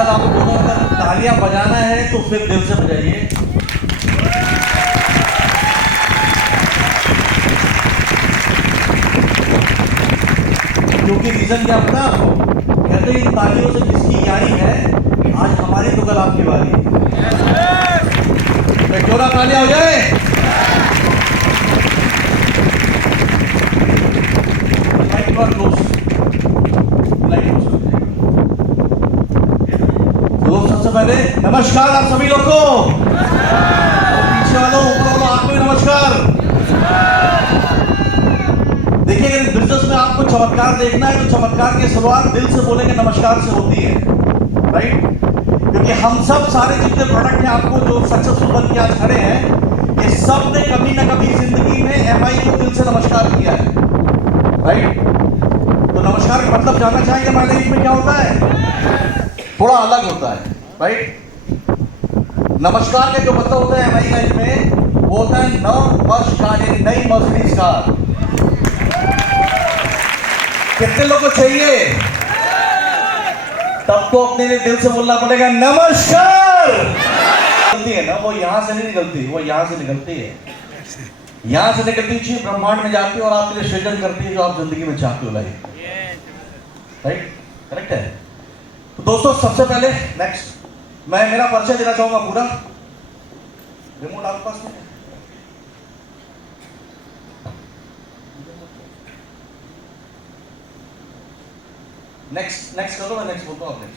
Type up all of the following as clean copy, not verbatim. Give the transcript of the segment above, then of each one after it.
साथ आप लोगों को अगर तालियां बजाना है तो फिर दिल से बजाइए। क्योंकि रीजन क्या पता आपको, कहते इन तालियों से किसकी यारी है, आज हमारी तो कल आपकी बारी है। क्यों ना तालियां हो जाए। तो सबसे पहले नमस्कार आप सभी लोग को, पीछे वालों ऊपर वालों आपको भी नमस्कार। देखिए अगर इस बिजनेस में आपको चमत्कार देखना है तो चमत्कार की शुरुआत दिल से बोलेंगे नमस्कार से होती है, राइट? क्योंकि हम सब सारे जितने प्रोडक्ट हैं आपको जो सक्सेसफुल बन के आज खड़े हैं, ये सब ने कभी ना कभी जिंदगी में एमआई को दिल से नमस्कार किया है, राइट? तो नमस्कार का मतलब जानना चाहेंगे हमारे लाइफ में क्या होता है? थोड़ा अलग होता है, राइट? नमस्कार का जो मतलब होता है एमआई लाइफ में वो होता है नमस्कार, नई मर्सिडीज कार। कितने लोगों को चाहिए? तब तो अपने लिए दिल से बोलना पड़ेगा नमस्कार। निकलती है ना, वो यहां से नहीं निकलती, वो यहां से निकलती है, यहां से निकलती हुई ब्रह्मांड में जाती है और आपके लिए सृजन करती है जो आप जिंदगी में चाहते हो लाइफ, राइट? करेक्ट है। तो दोस्तों सबसे पहले नेक्स्ट मैं मेरा परिचय देना चाहूंगा पूरा। रिमोट आपके पास में? नेक्स्ट कर दो, मैं नेक्स्ट बोलता हूँ। नेक्स्ट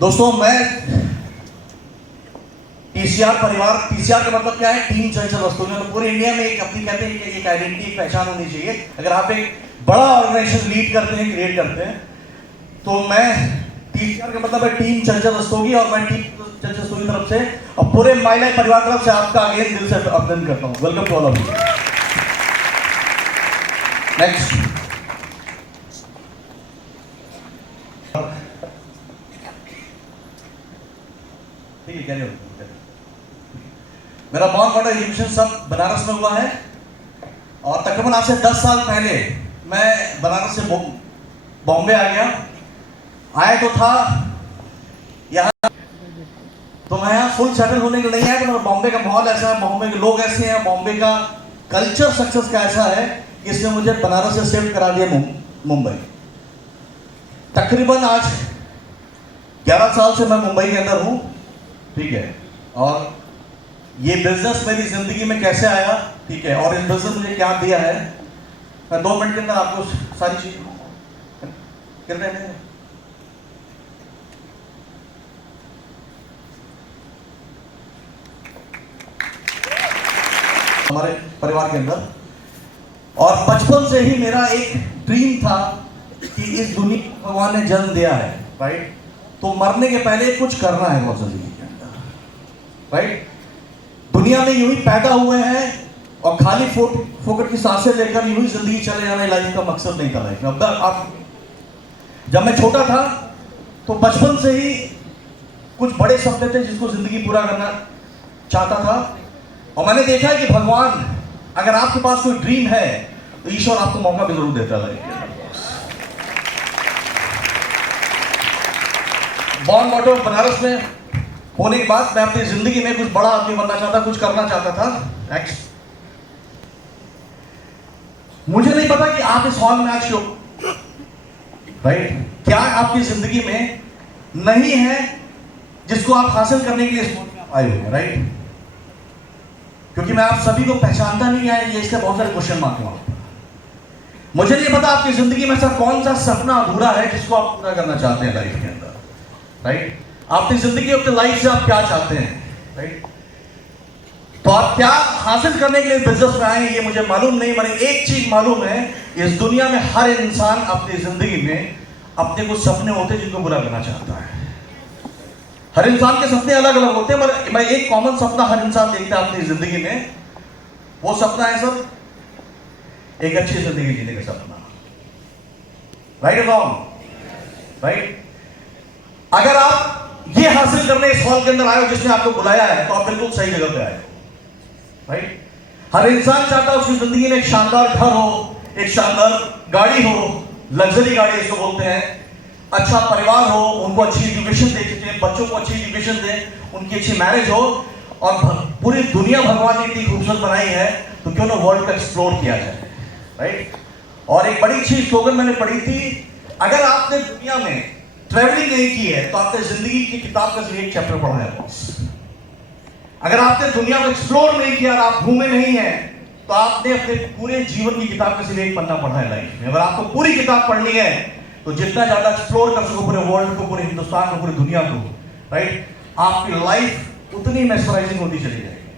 दोस्तों मैं टीसीआर परिवार, टीसीआर का मतलब क्या है? टीम चंचल वस्तु। तो पूरे इंडिया में एक अपनी कहते हैं कि एक आइडेंटिटी, एक पहचान होनी चाहिए। अगर आप एक बड़ा ऑर्गेनाइजेशन लीड करते हैं, क्रिएट करते हैं, तो मैं टीसीआर का मतलब है टीम चंचल रस्तोगी, और मैं टीम चंचल रस्तोगी की तरफ से और पूरे माय लाइफ परिवार की तरफ से आपका अगेन दिल से अभिनंदन करता हूँ। Welcome to all of you. Next ठीक है, क्या नहीं होता। मेरा बॉर्न बॉर्न एजुकेशन सब बनारस में हुआ है, और तकरीबन आज से 10 साल पहले मैं बनारस से बॉम्बे आ गया। आया तो था यहाँ, तो मैं यहाँ फुल सेटल होने के लिए नहीं आया, तो बॉम्बे का माहौल ऐसा है, बॉम्बे के लोग ऐसे हैं, बॉम्बे का कल्चर सक्सेस का ऐसा है कि इसने मुझे बनारस से शिफ्ट करा दिया मुंबई। तकरीबन आज 11 साल से मैं मुंबई के अंदर हूँ, ठीक है। और ये बिजनेस मेरी जिंदगी में कैसे आया, ठीक है, और इस बिजनेस मुझे क्या दिया है, मैं 2 मिनट के अंदर आपको सारी चीज कितने में हमारे परिवार के अंदर। और बचपन से ही मेरा एक ड्रीम था कि इस दुनिया को भगवान ने जन्म दिया है, राइट? तो मरने के पहले कुछ करना है बहुत जिंदगी के अंदर, राइट? दुनिया में यूं ही पैदा हुए हैं और खाली फोकट की सांसें लेकर यूं ही जिंदगी चले जाना लाइफ का मकसद नहीं था लाइफ में। अब जब मैं छोटा था तो बचपन से ही कुछ बड़े सपने थे जिसको जिंदगी पूरा करना चाहता था, और मैंने देखा है कि भगवान अगर आपके पास कोई ड्रीम है तो ईश्वर आपको मौका भी जरूर देता है। बॉर्न बॉट बनारस में होने के बाद मैं अपनी जिंदगी में कुछ बड़ा आदमी बनना चाहता, कुछ करना चाहता था। मुझे नहीं पता कि आप इस हॉल में आज क्यों, राइट? क्या आपकी जिंदगी में नहीं है जिसको आप हासिल करने के लिए आए हुए हैं, राइट? क्योंकि मैं आप सभी को पहचानता नहीं है, ये इसलिए बहुत सारे क्वेश्चन मार्क हूं। मुझे नहीं पता आपकी जिंदगी में ऐसा कौन सा सपना अधूरा है जिसको आप पूरा करना चाहते हैं लाइफ के अंदर, राइट? अपनी जिंदगी, अपनी लाइफ से आप क्या चाहते हैं, राइट? तो आप क्या हासिल करने के लिए बिजनेस में आए हैं ये मुझे मालूम नहीं, मगर एक चीज मालूम है, इस दुनिया में हर इंसान अपनी जिंदगी में अपने कुछ सपने होते हैं जिनको पूरा करना चाहता है। हर इंसान के सपने अलग अलग होते हैं, मगर मैं एक कॉमन सपना हर इंसान देखता है अपनी जिंदगी में। वो सपना है सर, एक अच्छी जिंदगी जीने का सपना, राइट? राइट? अगर आप ये हासिल करने इस हॉल के अंदर आए हो जिसने आपको बुलाया है, तो आप बिल्कुल सही जगह पे आए हो, राइट? हर इंसान चाहता है उसकी जिंदगी में एक शानदार घर हो, एक शानदार गाड़ी हो, लग्जरी गाड़ी इसको बोलते हैं, अच्छा परिवार हो, उनको अच्छी एजुकेशन दे सकें, बच्चों को अच्छी एजुकेशन दें, उनकी अच्छी मैरिज हो, और पूरी दुनिया भगवान ने इतनी खूबसूरत बनाई है, तो क्यों ना वर्ल्ड को एक्सप्लोर किया जाए, राइट। और एक बड़ी अच्छी स्लोगन मैंने पढ़ी थी, अगर आपने दुनिया में ट्रैवलिंग नहीं की है तो आपने जिंदगी की किताब का सिर्फ एक चैप्टर पढ़ा है बॉस। अगर आपने दुनिया को एक्सप्लोर नहीं किया और आप घूमे नहीं है तो आपने अपने पूरे जीवन की किताब का सिर्फ एक पन्ना पढ़ा है लाइफ में। अगर आपको पूरी किताब पढ़नी है तो जितना ज्यादा एक्सप्लोर कर सको पूरे वर्ल्ड को, पूरे हिंदुस्तान को, पूरी दुनिया को, राइट, आपकी लाइफ उतनी मेस्मराइजिंग होती चली जाएगी,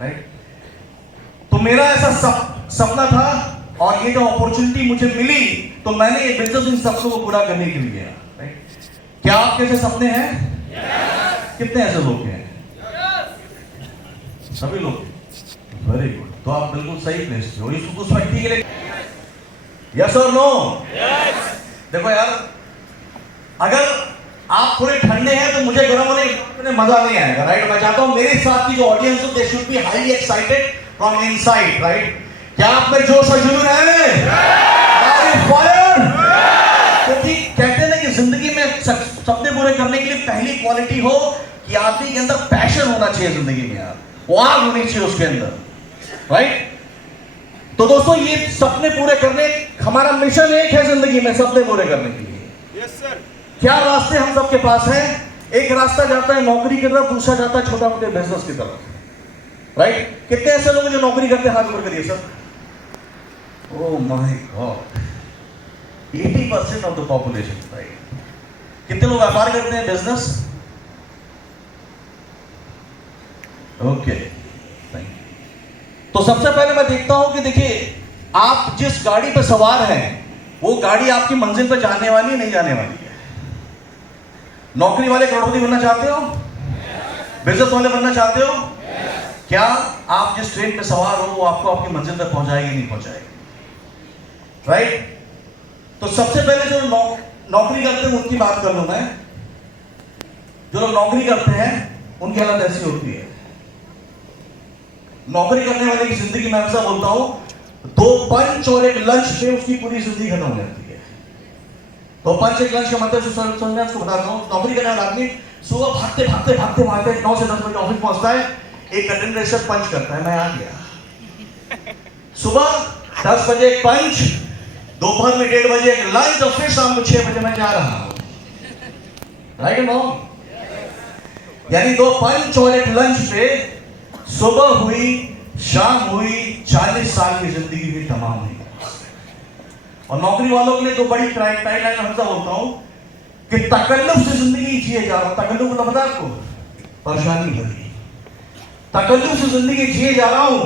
राइट। तो मेरा ऐसा सपना था, और ये जो अपॉर्चुनिटी मुझे मिली तो मैंने ये बिजनेस इन सपनों को पूरा करने के लिए, राइट। क्या आपके ऐसे सपने हैं? कितने ऐसे लोग हैं? सभी लोग? Very good. तो आप बिल्कुल सही प्लेस पे हो उस व्यक्ति के लिए। यस और नो? देखो यार, अगर आप थोड़े ठंडे हैं तो मुझे गर्म होने में मजा नहीं आएगा, राइट। मैं चाहता हूं मेरे साथ की जो ऑडियंस हो, they should be highly excited from inside, right. क्या आप में जोश और जुनून है? फायर। क्योंकि कहते हैं ना कि जिंदगी में सपने पूरे करने के लिए पहली क्वालिटी हो कि आदमी के अंदर पैशन होना चाहिए जिंदगी में, यार वो आग होनी चाहिए उसके अंदर, राइट। तो दोस्तों, ये सपने पूरे करने, हमारा मिशन एक है जिंदगी में, सपने पूरे करने के लिए। Yes sir. क्या रास्ते हम सबके पास हैं? एक रास्ता जाता है नौकरी की तरफ, दूसरा जाता है छोटा मोटे बिजनेस की तरफ, राइट। कितने ऐसे लोग जो नौकरी करते हैं? हाथ ऊपर करिए sir. Oh my God, 80% of the population, right. कितने लोग व्यापार करते हैं, बिजनेस? Okay, thank you. तो सबसे पहले मैं देखता हूं कि देखिए, आप जिस गाड़ी पे सवार हैं वो गाड़ी आपकी मंजिल पे जाने वाली है, नहीं जाने वाली है। नौकरी वाले करोड़पति बनना चाहते हो? बिजनेस वाले बनना चाहते हो? क्या आप जिस ट्रेन पे सवार हो वो आपको आपकी मंजिल तक पहुंचाएगी, नहीं पहुंचाएगी, राइट। तो सबसे पहले जो नौकरी करते हैं उनकी बात कर लूं मैं। जो लोग नौकरी करते हैं उनकी हालत ऐसी होती है। नौकरी करने वाले की जिंदगी में हमेशा बोलता हूं, 2 पंच और 1 लंच पे उसकी पूरी जिंदगी खत्म हो जाती है। 2 पंच 1 लंच का मतलब समझ में आपको बता रहा हूं। नौकरी करने वाला आदमी सुबह भागते भागते भागते भागते 9 से 10 बजे ऑफिस पहुंचता है, एक अटेंडेंस पंच करता है, मैं आ गया। सुबह 10 बजे एक पंच, दोपहर में 1:30 बजे एक लंच, और फिर शाम को 6 बजे मैं जा रहा हूं, राइट एंड रॉन्ग। यानी 2 पंच और 1 लंच पे सुबह हुई, शाम हुई, 40 साल की जिंदगी भी तमाम नहीं। और नौकरी वालों के लिए तो बड़ी टाइमलाइन हमेशा बोलता हूं कि तकल्लुफ से जिंदगी जिए जा रहा हूं। तकल्लुफ मतलब पता आपको? परेशानी भरी। तकल्लुफ से जिंदगी जिए जा रहा हूं,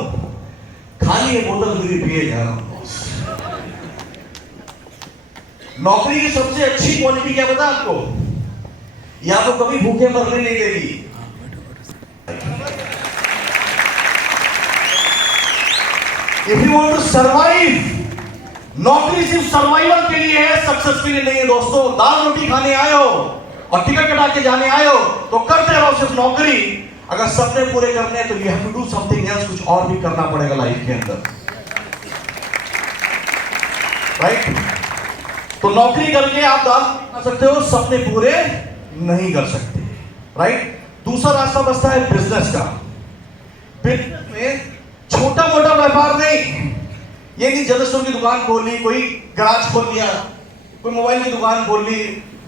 खाली एक बोतल पूरी पिए जा रहा हूं। नौकरी की सबसे अच्छी क्वालिटी क्या पता आपको? ये आपको कभी भूखे मरने नहीं देगी। If you want to survive, नौकरी सिर्फ सर्वाइवल के लिए है, सक्सेस के लिए नहीं है दोस्तों। दाल रोटी खाने आए हो और टिकट कटा के जाने आए हो तो करते रहो सिर्फ नौकरी। अगर सपने पूरे करने हैं तो you have to do something else, कुछ और भी करना पड़ेगा लाइफ के अंदर, राइट। तो नौकरी करके आप दाल खा सकते हो, सपने पूरे नहीं कर सकते, राइट। दूसरा रास्ता बचता है बिजनेस का। बिजनेस में छोटा मोटा व्यापार नहीं, ये नहीं जनरल स्टोर की दुकान खोल ली, कोई गराज खोल लिया, कोई मोबाइल की दुकान खोल ली,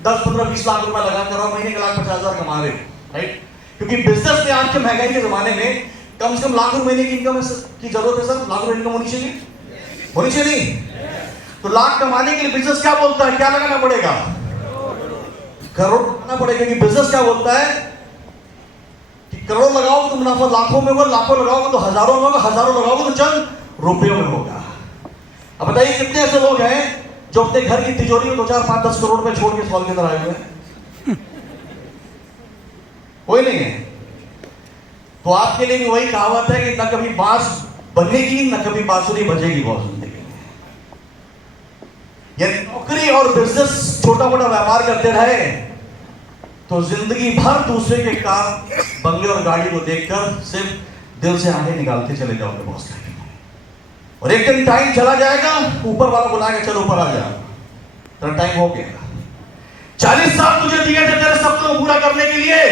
10, 15, 20 लाख रुपए लगा कर महीने के 1,50,000 कमा रहे, राइट। क्योंकि बिजनेस में आज के महंगाई के जमाने में कम से कम लाख रुपए महीने की इनकम की जरूरत है सर। लाख रुपए इनकम होनी चाहिए, होनी चाहिए। तो लाख कमाने के लिए बिजनेस क्या बोलता है? क्या लगाना पड़ेगा? करोड़ लगाना पड़ेगा। कि बिजनेस क्या बोलता है कि करोड़ लगाओ तो मुनाफा लाखों में होगा, लाखों लगाओगे तो हजारों में होगा, हजारों लगाओगे तो चंद रुपयों में होगा। अब बताइए कितने ऐसे लोग हैं जो अपने घर की तिजोरी में 2, 4, 5, 10 करोड़ रुपए छोड़ के सवाल के अंदर आए हुए हैं? कोई नहीं है। तो आपके लिए भी वही कहावत है कि ना कभी बांस बनेगी ना कभी बांसुरी बजेगी बहुत जिंदगी में। यदि नौकरी और बिजनेस छोटा मोटा व्यापार करते रहे तो जिंदगी भर दूसरे के कार, बंगले और गाड़ी को देखकर सिर्फ दिल से आंखें निकालते चले जाओगे बॉस। और एक दिन टाइम चला जाएगा, ऊपर वाला बुलाएगा चलो ऊपर आ जाओ, तेरा टाइम हो गया। 40 साल तुझे दिए थे तेरे सपनों को पूरा करने के लिए,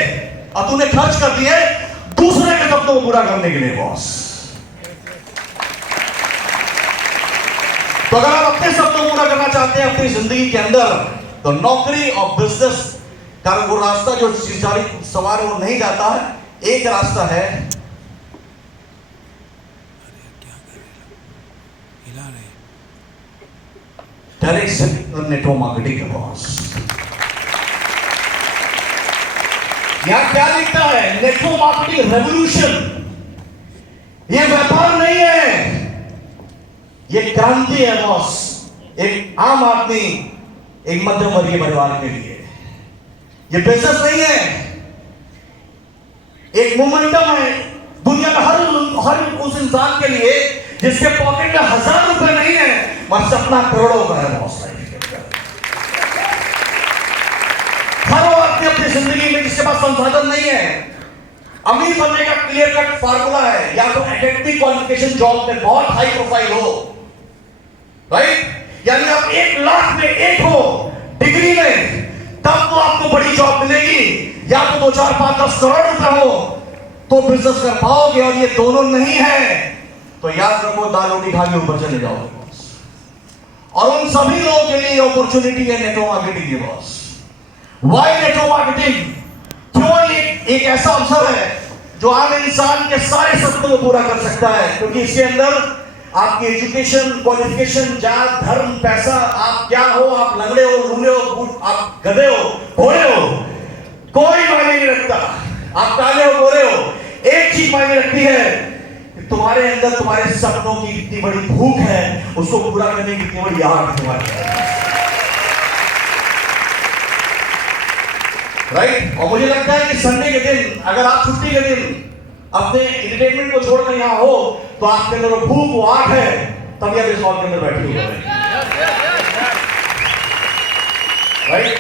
और तूने खर्च कर दिए दूसरे के सपनों को पूरा करने के लिए बॉस। तो अगर आप अपने सपनों को पूरा करना चाहते हैं अपनी जिंदगी के अंदर, तो नौकरी और बिजनेस का वो रास्ता जो सवार वो नहीं जाता है। एक रास्ता है डायरेक्ट नेटवर्क मार्केटिंग का बॉस। यहां क्या लिखता है? Network marketing revolution. ये व्यापार नहीं है, ये क्रांति है बॉस। एक आम आदमी, एक मध्यम वर्गीय परिवार के लिए ये बिजनेस नहीं है, एक मोमेंटम है दुनिया का हर उस इंसान के लिए जिसके पॉकेट में 1000 रुपए नहीं है, मगर सपना करोड़ों का है बॉस। हर आदमी अपनी जिंदगी में जिसके पास संसाधन नहीं है, अमीर बनने का क्लियर कट फार्मूला है, या तो एकेडमिक क्वालिफिकेशन जॉब में बहुत हाई प्रोफाइल हो, राइट, यानी आप 1 लाख में 1 हो डिग्री में, तब तो आपको बड़ी जॉब मिलेगी, या तो 2, 4, 5, 10 करोड़ रुपए हो तो बिजनेस कर पाओगे, और ये दोनों नहीं है तो याद रखो दाल रोटी खा के ऊपर चले जाओगे बॉस। और उन सभी लोगों के लिए अपॉर्चुनिटी है नेटवर्क मार्केटिंग की बॉस। Why network marketing? क्यों एक ऐसा अवसर है जो आम इंसान के सारे सपनों को पूरा कर सकता है, क्योंकि इसके अंदर आपकी एजुकेशन, क्वालिफिकेशन, जात, धर्म, पैसा, आप क्या हो, आप लंगड़े हो, लूले हो, आप गधे हो, घोड़े हो, कोई मायने नहीं रखता, आप काले हो, गोरे हो। एक चीज मायने रखती है कि तुम्हारे अंदर तुम्हारे सपनों की कितनी बड़ी भूख है, उसको पूरा करने की कितनी बड़ी आग तुम्हारी है, राइट। और मुझे लगता है कि संडे के दिन, अगर आप छुट्टी के दिन अपने एंटरटेनमेंट को छोड़कर यहां हो, तो आपके अंदर वो भूख, वो आग है, तभी आप इस हॉल के अंदर बैठे हुए हैं, राइट।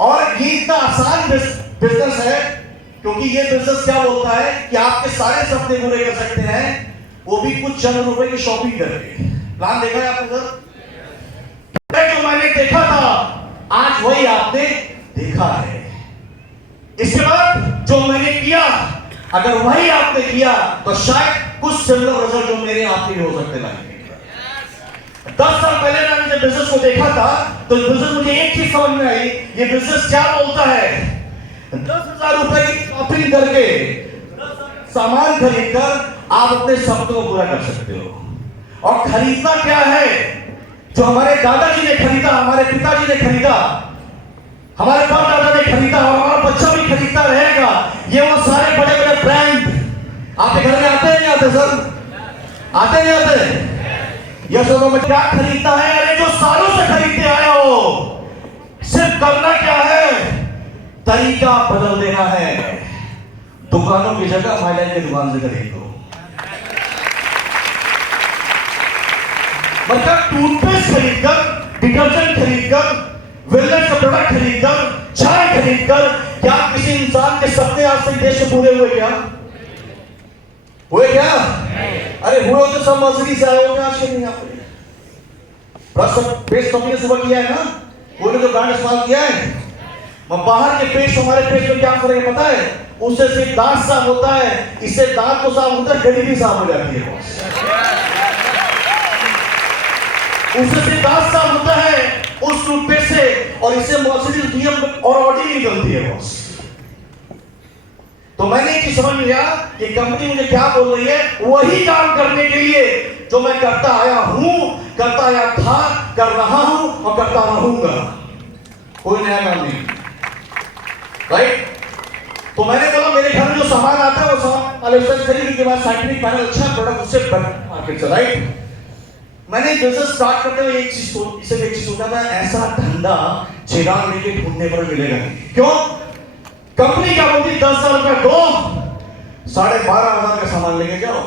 और ये इतना आसान बिजनेस है, क्योंकि ये बिजनेस क्या बोलता है कि आपके सारे सपने पूरे कर सकते हैं, वो भी कुछ चंद रुपए की शॉपिंग करके। प्लान देखा है आपने सर? जो मैंने देखा था आज वही आपने देखा है। इसके बाद जो मैंने किया, अगर वही आपने किया तो शायद कुछ सिमिलर रिजल्ट जो मेरे आपके हो सकते हैं। 10 साल पहले मैंने जब बिजनेस को देखा था तो बिजनेस मुझे एक चीज समझ में आई, ये बिजनेस क्या बोलता है? 10,000 रुपए की शॉपिंग करके, सामान खरीदकर आप अपने सपनों को पूरा कर सकते हो। और खरीदना क्या है? जो हमारे दादाजी ने खरीदा, हमारे पिताजी ने खरीदा, हमारे बाप दादा ने खरीदा, और हमारा बच्चा भी खरीदता रहेगा, ये वो सारे बड़े बड़े ब्रांड आपके घर में आते हैं नहीं आते सर? आते नहीं आते? ये सब में क्या खरीदता है? अरे जो सालों से खरीदते आए हो, सिर्फ करना क्या है? तरीका बदल देना है। दुकानों की जगह माइलाइन की दुकान से खरीद दो। मतलब टूथपेस्ट खरीदकर, डिटर्जेंट खरीदकर, वेलनेस का प्रोडक्ट खरीदकर, चाय खरीदकर, क्या किसी इंसान के सपने आज तक देश में पूरे हुए क्या? हुए क्या? अरे हुए तो सब मजदूरी से आए होंगे आज के नहीं आपने। पेस्ट कंपनी ने सुबह किया है ना, वो जो ब्रांड इस्तेमाल किया है। बाहर के पेस्ट हमारे पेस्ट में क्या फर्क है पता है? उससे सिर्फ दांत साफ होता है, इससे दांत तो साफ होता है, गली भी साफ हो जाती है। उससे सिर्फ दांत साफ होता है उस टूथपेस्ट से, और इससे मर्सिडीज डीएम और ऑडी निकलती है बॉस। तो मैंने एक चीज समझ लिया कि कंपनी मुझे क्या बोल रही है, वही काम करने के लिए जो मैं करता आया हूं, करता आया था, कर रहा हूं और करता रहूंगा। कोई नया काम नहीं, राइट। तो मैंने बोला मेरे घर में जो सामान आता है वो सामान खरीदने के बाद साइंटिफिक पैनल अच्छा प्रोडक्ट उससे मार्केट से, राइट। मैंने बिजनेस स्टार्ट करते हुए एक चीज सोचा था, ऐसा धंधा चिराग लेके ढूंढने पर मिलेगा। क्यों? कंपनी क्या बोलती, 10,000 रुपए दो, 12,500 का सामान लेके जाओ।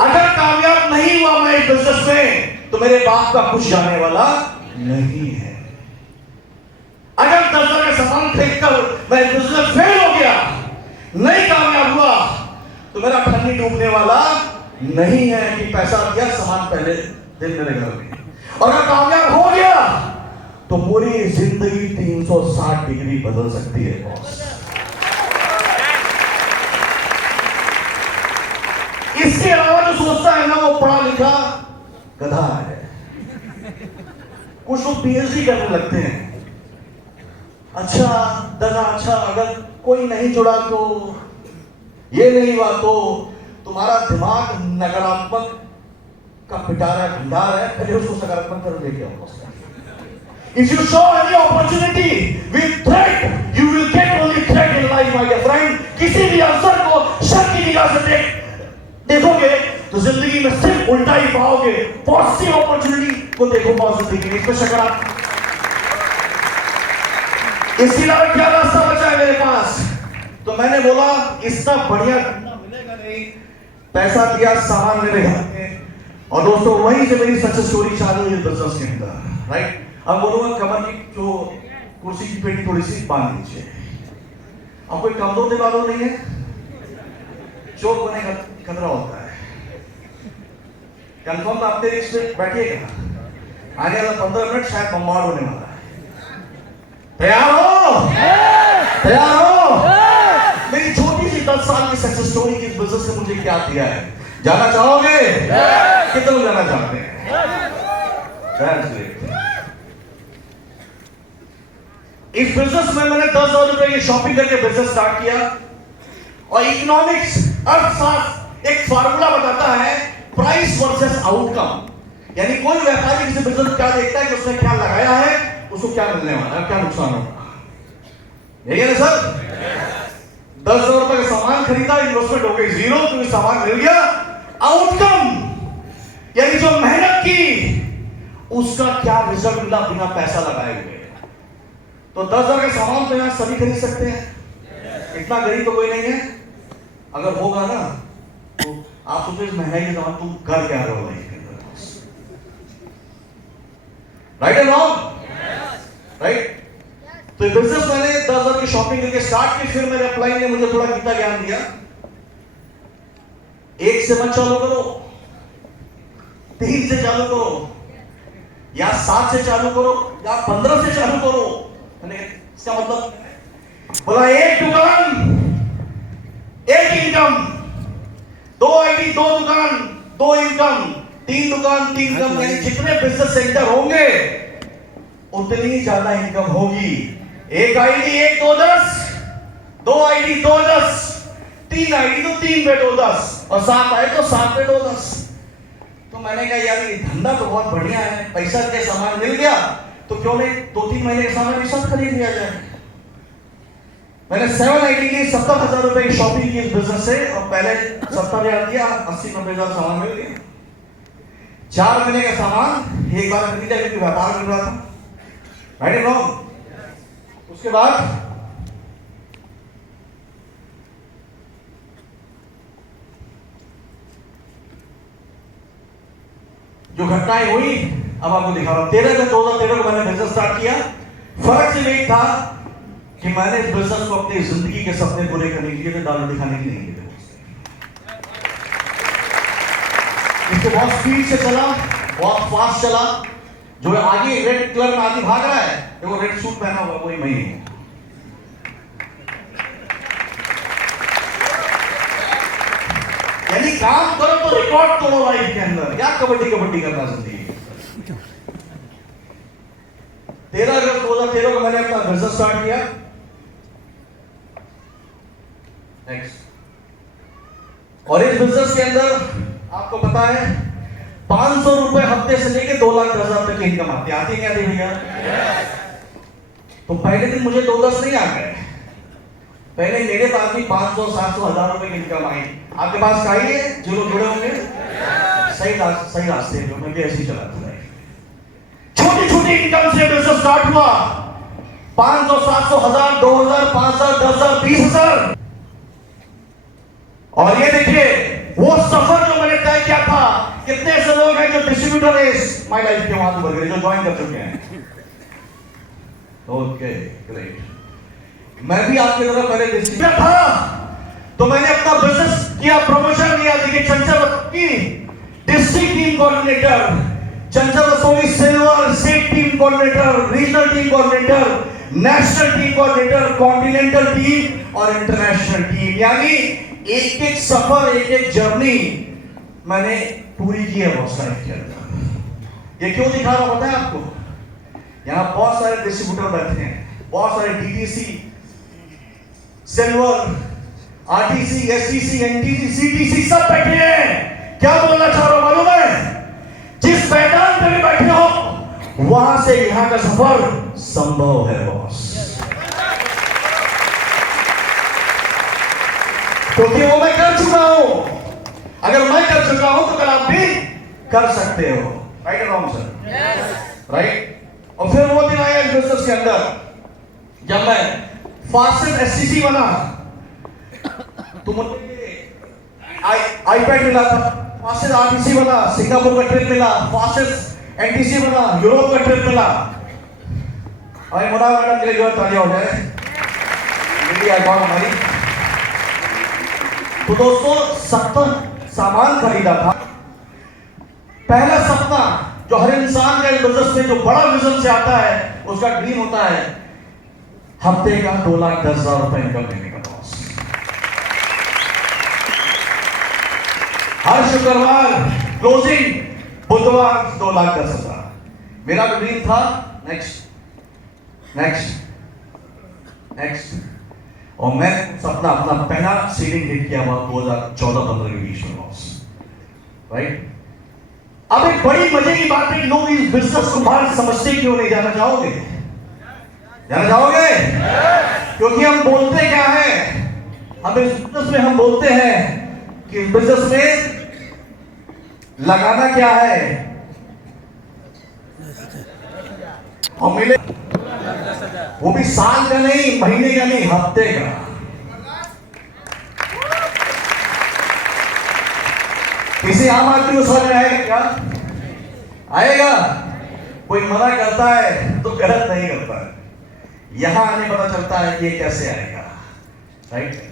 अगर कामयाब नहीं हुआ मैं इस बिजनेस में, तो मेरे बाप का कुछ जाने वाला नहीं है। अगर 10,000 का सामान खरीदकर मैं बिजनेस फेल हो गया, नहीं कामयाब हुआ, तो मेरा ठन्नी डूबने वाला नहीं है कि पैसा दिया, सामान पहले दिन मेरे घर में। और अगर कामयाब हो गया तो पूरी जिंदगी 360 डिग्री बदल सकती है बॉस। इसके अलावा जो सोचता है ना वो पढ़ा लिखा गधा है। कुछ लोग पीएचडी करने लगते हैं। अच्छा दादा, अच्छा अगर कोई नहीं जुड़ा तो, ये नहीं हुआ तो, तुम्हारा दिमाग नकारात्मक का पिटारा भंडार है, पहले उसको सकारात्मक तरफ लेके आओ। If you show any opportunity with threat, you will get only threat in life, my dear friend. किसी भी अवसर को शक की निगाह से देखोगे तो जिंदगी में सिर्फ उल्टा ही पाओगे। पॉजिटिव अपॉर्चुनिटी को देखो पॉजिटिव में, इसमें सकारात्मक। इसके अलावा क्या रास्ता बचा है मेरे पास? तो मैंने बोला इतना बढ़िया धंधा मिलेगा नहीं, पैसा दिया सामान मेरे हाथ में। और दोस्तों वहीं से मेरी सक्सेस स्टोरी चालू हुई बिजनेस के अंदर, राइट। अब बोलूंगा कमर की जो कुर्सी की पेटी थोड़ी सी बांध लीजिए। अब कोई कमजोर दिल वालों नहीं है, चोट होने का खतरा होता है। कंफर्म तो आप तेरी पे बैठिएगा, आने वाला 15 मिनट शायद बम्बार्ड होने वाला है। तैयार हो? तैयार हो? मेरी छोटी सी 10 साल की सक्सेस स्टोरी की इस बिजनेस ने मुझे क्या दिया है, जाना चाहोगे? कितने लोग जाना चाहते हैं? इस बिजनेस में मैंने 10,000 रुपए की शॉपिंग करके बिजनेस स्टार्ट किया। और इकोनॉमिक्स, अर्थशास्त्र एक फार्मूला बताता है प्राइस वर्सेस आउटकम। यानी कोई व्यापारी किसी बिजनेस क्या देखता है कि उसने क्या लगाया है, उसको क्या मिलने वाला है, क्या नुकसान होगा। यही है ना सर? 10,000 रुपए का सामान खरीदा, इन्वेस्टमेंट हो गई जीरो, क्योंकि सामान मिल गया। आउटकम यानी जो मेहनत की उसका क्या रिजल्ट मिला बिना पैसा लगाए हुए। तो 10,000 का सामान तो यहां सभी खरीद सकते हैं, इतना गरीब तो कोई नहीं है। अगर होगा ना तो आप सोचो इस महंगाई के जमाने तुम कर क्या रहे हो लाइफ के अंदर, राइट एंड रॉन्ग, राइट। तो बिजनेस मैंने 10,000 की शॉपिंग करके स्टार्ट की। फिर मेरे अपलाइन ने मुझे थोड़ा गीता ज्ञान दिया, 1 से मत चालू करो, 3 से चालू करो, या 7 से चालू करो, या 15 से चालू करो। इसका मतलब बोला 1 दुकान 1 इनकम, 2 आईडी 2 दुकान 2 इनकम, 3 दुकान 3 इनकम। यानी जितने बिजनेस सेंटर होंगे उतनी ज्यादा इनकम होगी। 1 आईडी 1 2 10, 2 आईडी 2 10, 3 आईडी तो 3 पे 2 10, और 7 आए तो 7 पे 2 10। तो मैंने कहा यार ये धंधा तो बहुत बढ़िया है, पैसा के सामान मिल गया तो क्यों नहीं 2-3 महीने का सामान भी सब खरीद लिया जाए। मैंने 7 आईडी की 70,000 रुपए की शॉपिंग की इस बिजनेस से, और पहले 70,000 दिया, 80-90,000 सामान मिल गया। 4 महीने का सामान एक बार खरीदा क्योंकि व्यापार मिल रहा था, राइट एंड रॉन्ग। उसके बाद जो घटनाएं हुई अब आपको दिखा रहा हूं। 13/2013 को मैंने बिजनेस स्टार्ट किया। फर्क सिर्फ एक था कि मैंने इस बिजनेस को अपनी जिंदगी के सपने पूरे करने के लिए, दाल रोटी खाने के लिए नहीं किए। इससे बहुत स्पीड से चला, बहुत फास्ट चला। जो आगे रेड कलर में आगे भाग रहा है, वो रेड सूट पहना हुआ कोई मैं ही हूं। यानी काम करो तो रिकॉर्ड तोड़ो लाइफ के अंदर, क्या कबड्डी करना जिंदगी। 13/2013 को मैंने अपना बिजनेस स्टार्ट किया। नेक्स्ट। और इस बिजनेस के अंदर आपको पता है 500 रुपए हफ्ते से लेके 2,10,000 तक की इनकम आती नहीं आती भैया? तो पहले दिन मुझे 2-10 नहीं आ गए, पहले मेरे पास भी 500, 700, 1,000 रुपए की इनकम आई। आपके पास आई है? जो लोग जुड़े होंगे सही रास्ते जो मैं भी ऐसे ही चलाता हूं। छोटी छोटी इनकम से बिजनेस स्टार्ट हुआ। 500, 700, 1,000, 2,000, 5,000, 10,000, 20,000। और ये देखिए वो सफर जो मैंने तय किया था। कितने ऐसे लोग हैं जो डिस्ट्रीब्यूटर है माय लाइफ के, वहां पर जो ज्वाइन कर चुके हैं? Okay great. मैं भी आपकी तरह पहले डिस्ट्रीब्यूटर था, तो मैंने अपना बिजनेस किया, प्रमोशन लिया। देखिए चंचल की डिस्ट्रिक्ट टीम कोऑर्डिनेटर, चंचल रसोई silver state team coordinator, regional team coordinator, national team coordinator, continental team और इंटरनेशनल टीम, यानी एक एक सफर, एक एक जर्नी मैंने पूरी की है बॉस लाइफ के अंदर। ये क्यों दिखा रहा पता है आपको? यहां बहुत सारे डिस्ट्रीब्यूटर बैठे हैं, बहुत सारे DTC, silver, RTC, STC, NTC, CTC सब बैठे हैं। क्या बोलना चाह रहा हूं मालूम है? जिस मैदान पे भी बैठे हो वहां से यहां का सफर संभव है बॉस, क्योंकि वो मैं कर चुका हूं। अगर मैं कर चुका हूं तो कल आप भी कर सकते हो। Right wrong sir? राइट। और फिर वो दिन आया इस बिजनेस के अंदर जब मैं फास्टेस्ट एसटीसी बना, तो मुझे आईपैड मिला था, फास्टेस्ट आरटीसी बना, सिंगापुर का ट्रिप मिला, फास्टेस्ट एनटीसी बना, यूरोप का ट्रिप मिला। भाई मोटा मैडम के लिए जो तालियां हो जाए, मेरी आईकॉन हमारी। तो दोस्तों 70 सामान खरीदा था। पहला सपना जो हर इंसान का बिजनेस में जो बड़ा विजन से आता है, उसका ड्रीम होता है हफ्ते का 2,10,000 रुपए इनकम लेने का बॉस। हर शुक्रवार क्लोजिंग, बुधवार 2,10,000। मेरा भी ड्रीम था नेक्स्ट नेक्स्ट नेक्स्ट, और मैं सपना अपना पहला सीलिंग हिट किया हुआ 2014-15 के बीच में बॉस। राइट। अब एक बड़ी मजे की बात है, लोग इस बिजनेस को बाहर समझते क्यों नहीं? जाना चाहोगे? जाना चाहोगे? क्योंकि हम बोलते क्या है, हम इस बिजनेस में हम बोलते हैं कि इस बिजनेस में लगाना क्या है, और मिले वो भी साल का नहीं, महीने का नहीं, हफ्ते का। किसी आम आदमी को समझ में आएगा क्या? आएगा? कोई मना करता है तो गलत नहीं करता है, यहां आने पता चलता है कि ये कैसे आएगा। Right.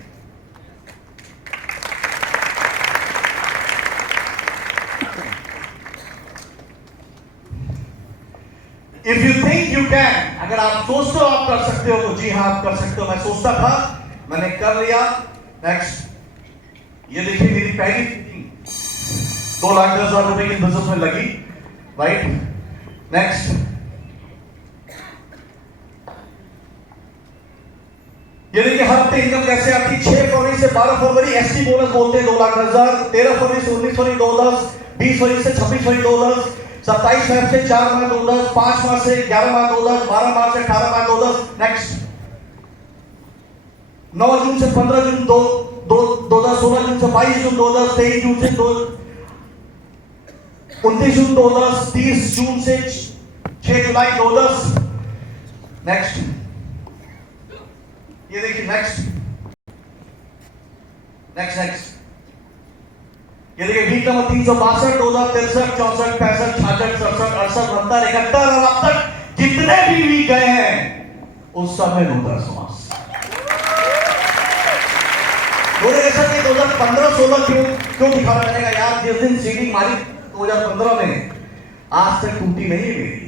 If you think you can, अगर आप सोचते हो आप कर सकते हो, तो जी हाँ आप कर सकते हो। मैं सोचता था, मैंने कर लिया। नेक्स्ट, ये देखिए मेरी पहली 2,10,000 रुपए की बिजनेस में लगी। राइट। नेक्स्ट, ये देखिए हर हफ्ते इनकम कैसे आती। 6 फरवरी से 12 फरवरी एसटी बोनस बोलते हैं 2,10,000, 13 फरवरी से 19 फरवरी 2,10,000, 20 फरवरी से 26 फरवरी 2,10,000, 27 फरवरी से 4 मार्च 2,10,000, 5 मार्च से 11 मार्च 2,10,000, 12 मार्च से 18 मार्च 2,10,000। नेक्स्ट, 9 जून से 15 जून 2,000, 16 जून से 22 जून 2,000, 23 जून से 29 जून 2,000, 30 जून से 6 जुलाई 2,000। नेक्स्ट, ये देखिए नेक्स्ट नेक्स्ट नेक्स्ट, ये देखिए वीक नंबर 362, 2,063, 64, 65, 66, 67, 68, 69, 71, और अब तक जितने भी वीक गए हैं उस समय 2,10,000। ऐसा कि 2015-16 क्यों दिखाना पड़ेगा यार? जिस दिन सीलिंग मारी 2015 में, आज तक टूटी नहीं मेरी।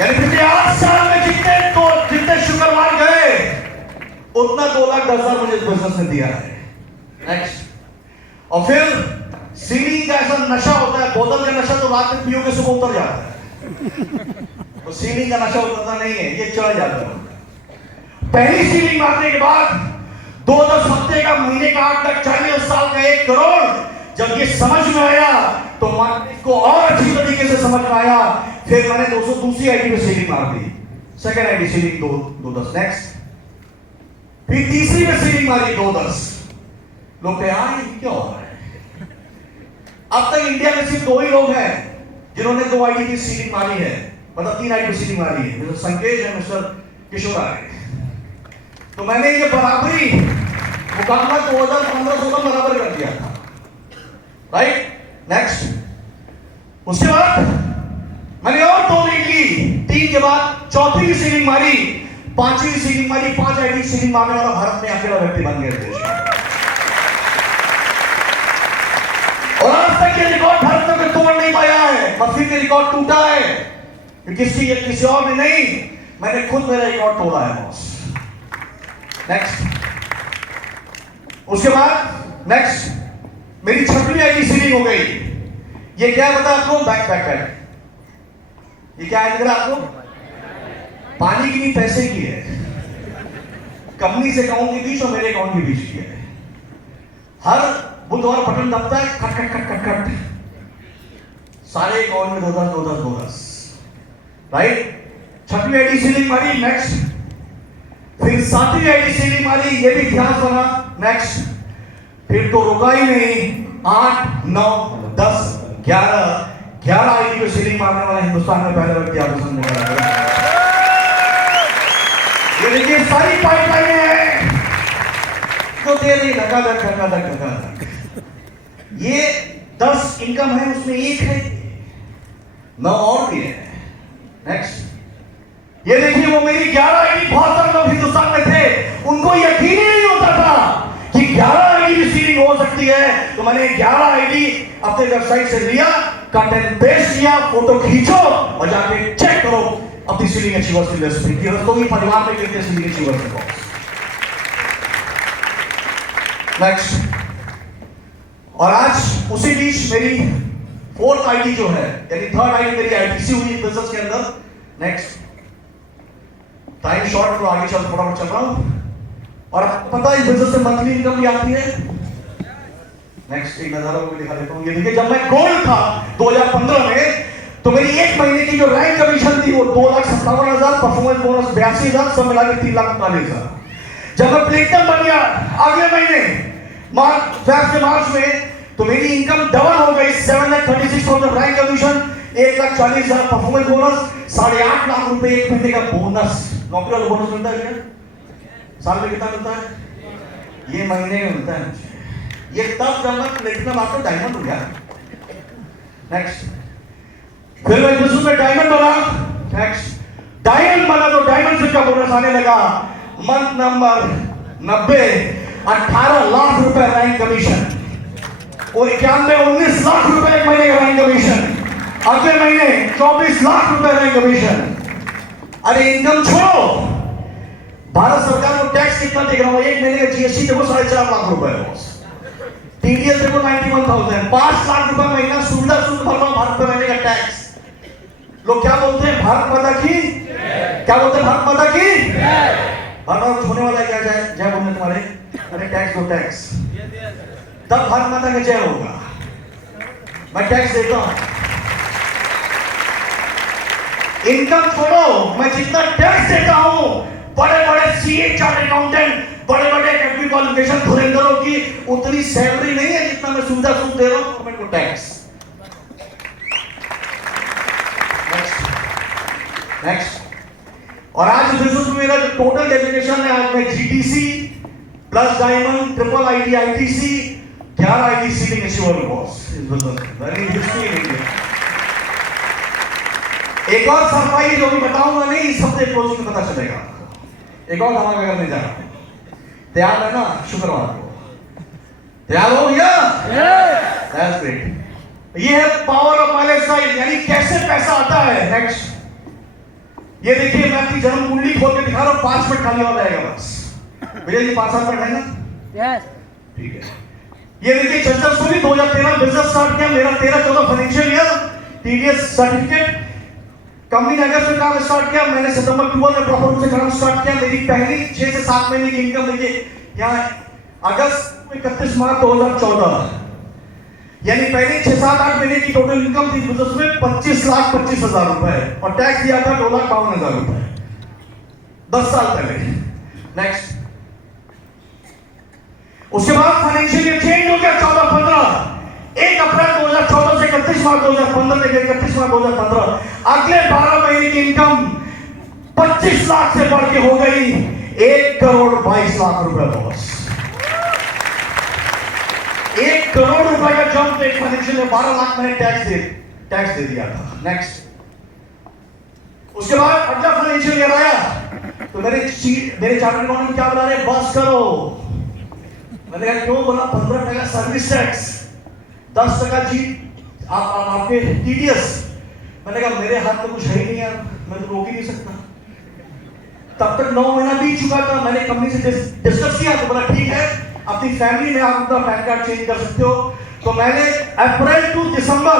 यानी पिछले 8 साल में जितने शुक्रवार गए उतना 2,10,000 मुझे इस बिजनेस ने दिया है। नेक्स्ट, और फिर सीलिंग का ऐसा नशा होता है, बोतल का नशा तो रात में पियो के सुबह उतर जाता है, तो सीलिंग का नशा उतरता नहीं है, ये चढ़ जाता है। पहली सीलिंग मारने के बाद 2-10 हफ्ते का, महीने का, 8 लाख, 40 साल का 1 करोड़ जब ये समझ में आया तो मार्केट को और अच्छी तरीके से समझ में आया। फिर मैंने दूसरी आईडी पे सीलिंग मार दी, सेकंड आईडी सीलिंग 2,10,000। नेक्स्ट, फिर तीसरी पे सीलिंग मारी 2,10,000। लोग कहे यार ये क्या हो रहा है? अब तक इंडिया में सिर्फ 2 ही लोग हैं जिन्होंने 2 आईडी की सीलिंग मारी है, मतलब 3 आईडी सीलिंग मारी है, मिस्टर संकेश है, मिस्टर किशोर है। तो मैंने ये बराबरी मुकाबला 2015-16 बराबर कर दिया था। राइट। नेक्स्ट, उसके बाद मैंने और 2 लीड ली, 3 के बाद चौथी की सीलिंग मारी, 5वीं सीलिंग मारी, 5 आईडी सीलिंग मारने वाला भारत में अकेला व्यक्ति बन गया देश में। और आज तक ये रिकॉर्ड भारत में तोड़ नहीं पाया है, मसीह का रिकॉर्ड टूटा है। किसी और ने नहीं, मैंने खुद मेरा रिकॉर्ड तोड़ा है बॉस। नेक्स्ट, उसके बाद नेक्स्ट मेरी 6वीं आईटी सीलिंग हो गई। ये क्या है बता आपको? बैक। ये क्या है दिख रहा आपको? पानी की नहीं, पैसे की है। कंपनी से अकाउंट के बीच और मेरे अकाउंट के बीच की है। हर बुधवार बटन दबता है, खट सारे अकाउंट में 2-10 राइट। 6वीं आईटी सीलिंग मारी, नेक्स्ट। फिर 7वीं आईटी सीलिंग मारी, ये भी इतिहास बना, नेक्स्ट। फिर तो रुका ही नहीं, 8, 9, 10, 11 आईटी को सीलिंग मारने वाला हिंदुस्तान में पहला व्यक्ति आपको समझ में आ रहा है। ये देखिए सारी पाइपलाइनें हैं जो दे रही धक्का। ये 10 इनकम है, उसमें एक है, 9 और भी है। नेक्स्ट, ये देखिए वो मेरी 11 आईडी, बहुत सारे लोग हिंदुस्तान में थे, उनको यकीन ही नहीं होता था कि 11 आईडी की सीलिंग हो सकती है। तो मैंने 11 आईडी अपने वेबसाइट से लिया, कट एंड पेस्ट किया, फोटो खींचो और जाके चेक करो अपनी सीलिंग अचीवर्स की लिस्ट में। दोस्तों की परिवार में कितने सीलिंग अचीवर्स हैं? नेक्स्ट, और आज उसी बीच मेरी 4th आईडी जो है, यानी 3rd आईडी मेरी आईटीसी हुई बिजनेस के अंदर। नेक्स्ट, टाइम शॉर्ट, तो आगे चल फटाफट चल रहा हूं। और आपको पता है इस बिजनेस से मंथली इनकम भी आती है। नेक्स्ट, एक नजारा को दिखा देता हूं। ये देखिए, जब मैं गोल्ड था 2015 में, तो मेरी 1 महीने की जो रैंक कमीशन थी वो 2,57,000, परफॉर्मेंस बोनस 82,000, सब मिला के 3,39,000। जब मैं प्लेटिनम बन गया अगले महीने मार्च में, तो मेरी इनकम डबल हो गई, 7,36,000 rank commission, 1,40,000 performance bonus, 8.5 lakh रुपए एक महीने का बोनस। नौकरी वाला बोनस मिलता है क्या? साल में कितना मिलता है? ये महीने में मिलता है। ये तब जब मैं प्लेटिनम आपको डायमंड हो गया। नेक्स्ट, फिर मैं बिजनेस में डायमंड बना। नेक्स्ट, डायमंड बना तो डायमंड से का बोनस आने लगा। मंथ नंबर 90, 18 लाख रुपए रैंक कमीशन, और 19 लाख रुपए एक महीने का रैंक कमीशन, अगले महीने 24 लाख रुपए रैंक कमीशन। अरे इनकम छोड़ो, भारत सरकार को टैक्स कितना देख रहा हूं? एक महीने का जीएसटी देखो 4.5 लाख रुपए, टीडीएस देखो 91,000, 5 लाख रुपए महीना सुविधा शुल्क भर रहा हूं, भारत में महीने का टैक्स। लोग क्या बोलते हैं? भारत माता की। क्या बोलते हैं? भारत माता की। भारत होने वाला क्या जय बोलने तुम्हारे? अरे टैक्स दो, टैक्स, तब भारत माता का जय होगा। मैं टैक्स देता हूं। इनकम छोड़ो, मैं जितना टैक्स देता हूं, बड़े सीए, चार्टर्ड अकाउंटेंट, बड़े एकेडमिक क्वालिफिकेशन धुरंधरों की उतनी सैलरी नहीं है जितना मैं सुविधा शुल्क दे रहा हूं गवर्नमेंट को टैक्स। नेक्स्ट, और आज बिजनेस में मेरा जो टोटल डेजिग्नेशन है, आज मैं GTC plus diamond, triple IT, ITC, 11 IT ceiling achiever boss इस बिजनेस में। Very history in India. एक और सरप्राइज जो भी बताऊंगा नहीं, इस हफ्ते क्लोजिंग में पता चलेगा। एक और धमाका करने जा रहा हूं, तैयार है ना? शुक्रवार को तैयार हो गया? That's great. ये है पावर ऑफ माय लाइफस्टाइल, यानी कैसे पैसा आता है। नेक्स्ट, ये देखिए, मैं अपनी जन्म कुंडली खोल के दिखा रहा हूं, 5 मिनट खाली हो जाएगा बस। भैया ये 5-7 मिनट है ना? यस, ठीक है। ये देखिए, चंचल सोनी 2013 बिजनेस स्टार्ट किया, मेरा 13-14 financial year, TDS certificate, company ने अगस्त में काम स्टार्ट किया, मैंने सितंबर 12 में प्रॉपर रूप से काम स्टार्ट किया। मेरी पहली 6 से 7 महीने की इनकम देखिए यहाँ अगस्त 31 मार्च 2014, यानी पहले 6-7-8 महीने की टोटल इनकम थी बिजनेस में 25,25,000 रुपए, और टैक्स दिया था 2,52,000 रुपए 10 साल पहले। नेक्स्ट, उसके बाद फाइनेंशियल ईयर चेंज हो गया 14-15, 1 अप्रैल 2014 से 31 मार्च 2015 तक, 31 मार्च 2015 अगले 12 महीने की इनकम 25 लाख से बढ़ के हो गई 1,22,00,000 रुपए बॉस। 1 करोड़ रुपए का जंप एक फाइनेंशियल में, 12 लाख मैंने टैक्स दे दिया था। नेक्स्ट, उसके बाद अगला फाइनेंशियल ईयर आया तो मेरे चार्टर्ड अकाउंटेंट क्या बता रहे? बस करो। मैंने कहा क्यों? बोला 15% सर्विस टैक्स, 10% जी आपके टीडीएस। मैंने कहा मेरे हाथ में कुछ है ही नहीं यार, मैं तो रोक ही नहीं सकता। तब तक 9 महीना बीत चुका था। मैंने कंपनी से डिस्कस किया तो बोला ठीक है, अपनी फैमिली में आप अपना पैन कार्ड चेंज कर सकते हो। तो मैंने अप्रैल टू दिसंबर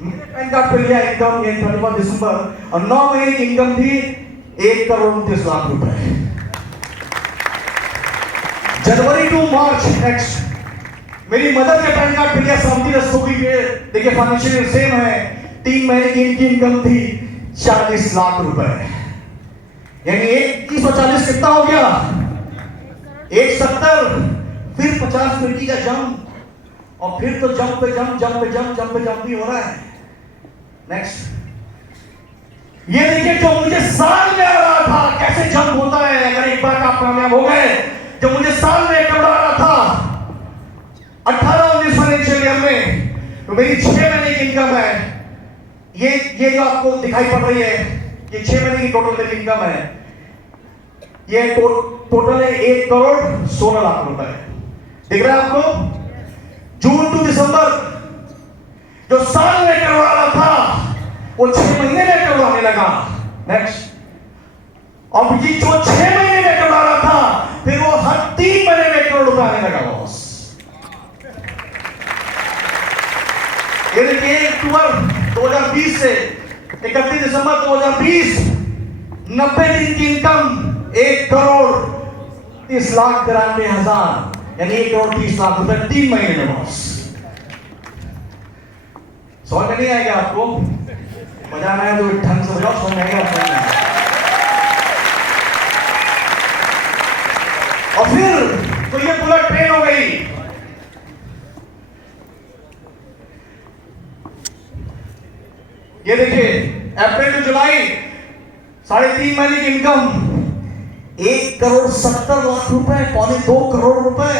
मेरे पैन कार्ड पे लिया इनकम, ये 31 दिसंबर, और 9 महीने की इनकम थी 1,29,00,000 रुपए। जनवरी टू मार्च नेक्स्ट मेरी मदर के पैन कार्ड पे लिया 70 रस्तोगी पे, देखिए फाइनेंशियल सेम है। 3 महीने की इनकी इनकम थी 40 लाख रुपए, यानी 1,30,40 कितना हो गया, 1,70, फिर 50 मिनट का जंप, और फिर तो जंप पे जंप भी हो रहा है। नेक्स्ट ये देखिए, जो मुझे साल में आ रहा था, कैसे जंप होता है अगर एक बार आप कामयाब हो गए। जो मुझे साल में कब आ रहा था 18-19 फाइनेंशियल ईयर में, तो मेरी 6 महीने की इनकम है, ये जो आपको दिखाई पड़ रही है, ये 6 महीने की टोटल मेरी इनकम है। ये टोटल है 1,16,00,000 रुपए। दिख रहा है आपको? जून टू दिसंबर जो साल में करवा रहा था वो 6 महीने में करवाने लगा। नेक्स्ट, अब ये जो 6 महीने में करवा रहा था, फिर वो हर 3 महीने में करोड़ रुपए आने लगा बॉस। ये देखिए, अक्टूबर 2020 से 31 दिसंबर 2020, 90 दिन की इनकम 1,30,93,000, यानी 1,30,00,000 रुपए 3 महीने में बॉस। समझ में नहीं आएगा आपको? बजाना है तो ढंग से बजाओ, समझ में आएगा। और फिर तो ये बुलेट ट्रेन हो गई। ये देखिए, अप्रैल टू जुलाई 3.5 महीने की इनकम 1,70,00,000 रुपए, 2.25 करोड़ रुपए।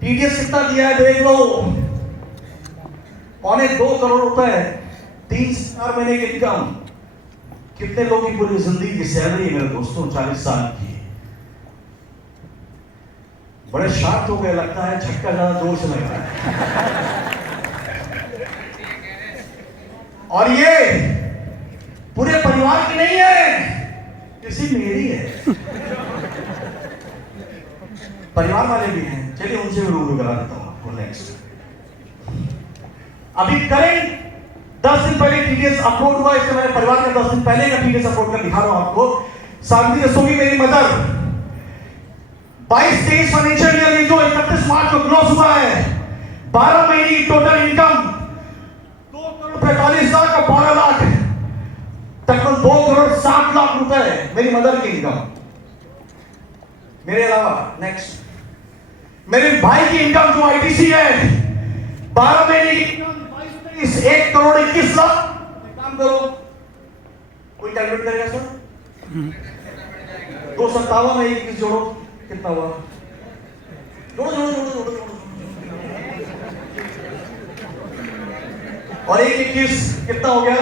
टीडीएस कितना दिया है देख लो, 2.25 करोड़ रुपए, 3-4 महीने की इनकम। कितने लोगों की पूरी जिंदगी की सैलरी है मेरे दोस्तों 40 साल की। बड़े शार्ट हो गए, लगता है झटका ज्यादा जोर से लग रहा है। और ये पूरे परिवार की नहीं है, किसी मेरी है। परिवार वाले भी हैं, चलिए उनसे भी रूबरू करा देता हूं आपको। नेक्स्ट, अभी करेंट 10 दिन पहले टीडीएस अपलोड हुआ, इससे मैंने परिवार का 10 दिन पहले का टीडीएस अपलोड कर दिखा रहा हूं आपको। शांति रसोगी मेरी मदर 22-23 फाइनेंशियल ईयर में जो 31 मार्च को क्लोज हुआ है, 12 महीने की टोटल इनकम 2,45,00,000 का 12 लाख, तकरीबन 2,60,00,000 रुपए मेरी मदर की इनकम। मेरे अलावा नेक्स्ट, मेरे भाई की इनकम जो आईटीसी है, 12 महीने की इनकम 1,21,00,000। काम करो, कोई कैलकुलेट करेगा सर? 257 में 21 जोड़ो, कितना हुआ? जोड़ो। और 1,21 कितना हो गया?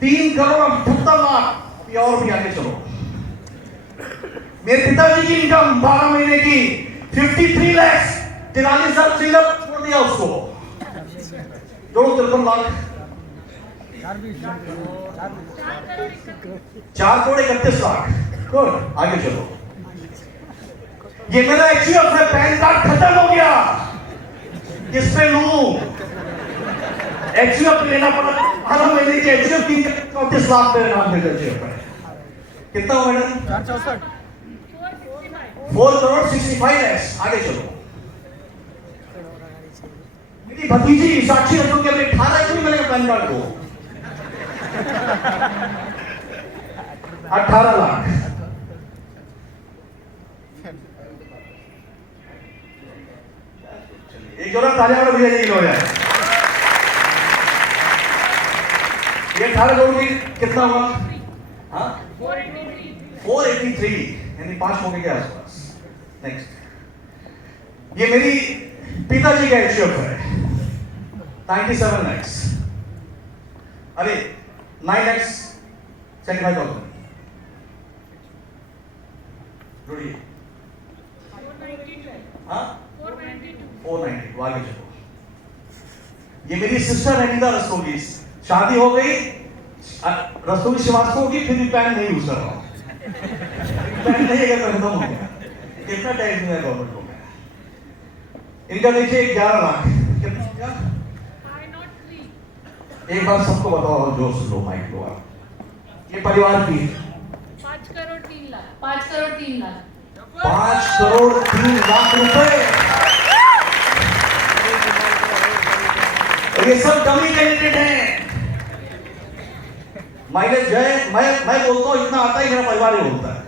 3,78,00,000। और भी आगे चलो। मेरे पिताजी की इनकम 12 महीने की 53 लाख, 43,000 चिल्लर छोड़ दिया उसको। जोड़ो 53 लाख, 4,31,00,000। गुड, आगे चलो। ये मेरा एचयूएफ है, पैन कार्ड खत्म हो गया, किस पे लूं? एचयूएफ लेना पड़ा, हर महीने के एचयूएफ की 34 लाख मेरे नाम पे एचयूएफ है। कितना हुआ मैडम? 4,65,00,000। आगे चलो। मेरी भतीजी साक्षी रखोगे अपने 18 क्यों मिलेगा पैन कार्ड को? 18 लाख। एक जोड़ा तालियां और भैया जी हो जाए। ये 18 जोड़ की कितना हुआ? हाँ, 483, यानी 5 मौके के आसपास। नेक्स्ट, ये मेरी पिताजी का एचयूएफ है 97 लाख। अरे 9 लाख 75,000 जोड़िए। हाँ, 490। आगे चलो। ये मेरी सिस्टर है निदा रस्तोगी, शादी हो गई, रस्तोगी श्रीवास्तव की, फिर भी पैन नहीं यूज कर रहा हूँ। पैन नहीं अगर खत्म हो गया, कितना टैक्स में गवर्नमेंट को। इनका देखिए 11 लाख, कितना? एक बार सबको बताओ, जो सुनो माइक लो आप, ये परिवार की 5 करोड़ 3 लाख, 5 करोड़ 3 लाख, 5 करोड़ 3 लाख रुपए। ये सब डमी कैंडिडेट हैं। माइलेज जय मैं बोलता हूँ इतना आता ही मेरा परिवार ही बोलता है,